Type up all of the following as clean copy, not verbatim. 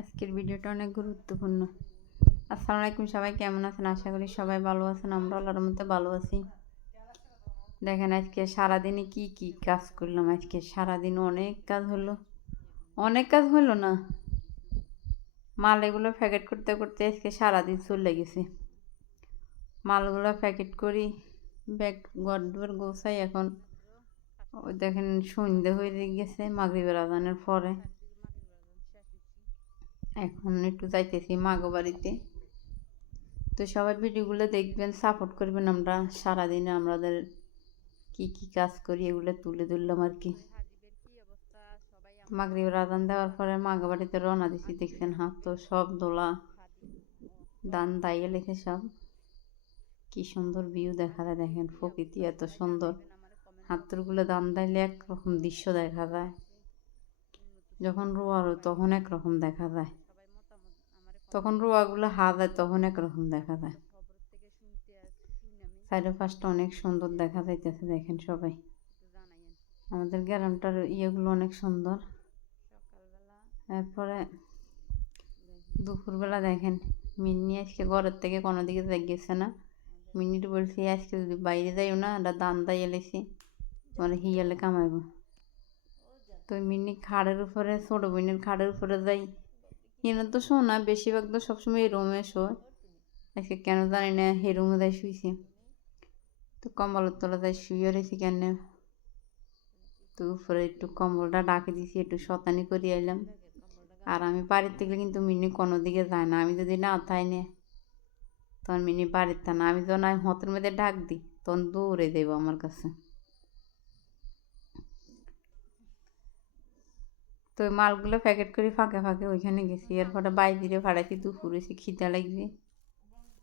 আজকের ভিডিওটা অনেক গুরুত্বপূর্ণ। আসসালামু আলাইকুম, সবাই কেমন আছেন? আশা করি সবাই ভালো আছেন। আমরা আল্লাহর মধ্যে ভালো আছি। দেখেন আজকে সারাদিনে কি কি কাজ করলাম। আজকে সারাদিন অনেক কাজ হলো না, মাল এগুলো প্যাকেট করতে করতে আজকে সারাদিন চলে গেছে। মালগুলো প্যাকেট করি, ব্যাগ ঘর দুয়ার গোছাই। এখন ওই দেখেন সন্ধ্যে হয়ে গেছে মাগরিবের আজানের পরে। এখন একটু যাইতেছি মাগো বাড়িতে। তো সবাই ভিডিওগুলো দেখবেন, সাপোর্ট করবেন। আমরা সারাদিনে আমাদের কি কি কাজ করি এগুলো তুলে ধরলাম আর কি। মাগরিবের আজান দেওয়ার পরে মাগো বাড়িতে রওনা দিছি। দেখছেন হাত তো সব দোলা, দান দাইয়ে লেখে সব। কি সুন্দর ভিউ দেখা যায়, দেখেন প্রকৃতি এত সুন্দর। হাতগুলো দান দাইলে একরকম দৃশ্য দেখা যায়, যখন রোয়া তখন একরকম দেখা যায়, তখন রোয়াগুলো যায় তখন একরকম দেখা যায়। চারপাশটা অনেক সুন্দর দেখা যাইতেছে, দেখেন সবাই। আমাদের গ্রামটার ইয়েগুলো অনেক সুন্দর। তারপরে দুপুরবেলা দেখেন মিন্নি আজকে ঘরের থেকে কোনো দিকে গেছে না। মিন্নিটা বলছি আজকে যদি বাইরে যাইও না, এটা দান দাই এলেছি তোমার হিয়ালে কামাইব। তো মিন্নি খাড়ের উপরে, ছোটো বোনের খাড়ের উপরে যাই। এনে তো শোনা বেশিরভাগ তো সবসময় এই রুমে শোয়। আজকে কেন জানি না হে রুমে যাই শুয়েছি। তো কম্বলের তলা যাই শুয়ে রয়েছি কেন। তো উপরে একটু কম্বলটা ডাকে দিয়েছি, একটু শতানি করে এলাম। আর আমি বাড়ির থেকে কিন্তু মিনি কোনো দিকে যায় না। আমি যদি না থাই না তখন মিনি বাড়ির থা না। আমি যখন হাতের মধ্যে ডাক দিই তখন দৌড়ে দেব আমার কাছে। তো মালগুলো প্যাকেট করে ফাঁকে ফাঁকে ওইখানে গেছি। এরপরে বাইরে ফাড়াইছি, দুপুর এসে খিদা লাগবে।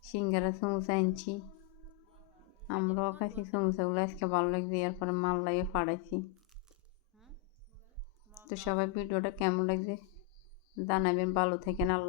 সিঙ্গারা সমোসা আনছি, আমরাও খাইছি সমোসাগুলো, আজকে ভালো লাগছে। এরপরে মাল লাগিয়ে ফাড়াইছি। তো সবাই ভিডিওটা কেমন লাগছে জানাবেন। ভালো থাকেন, আল্লাহ।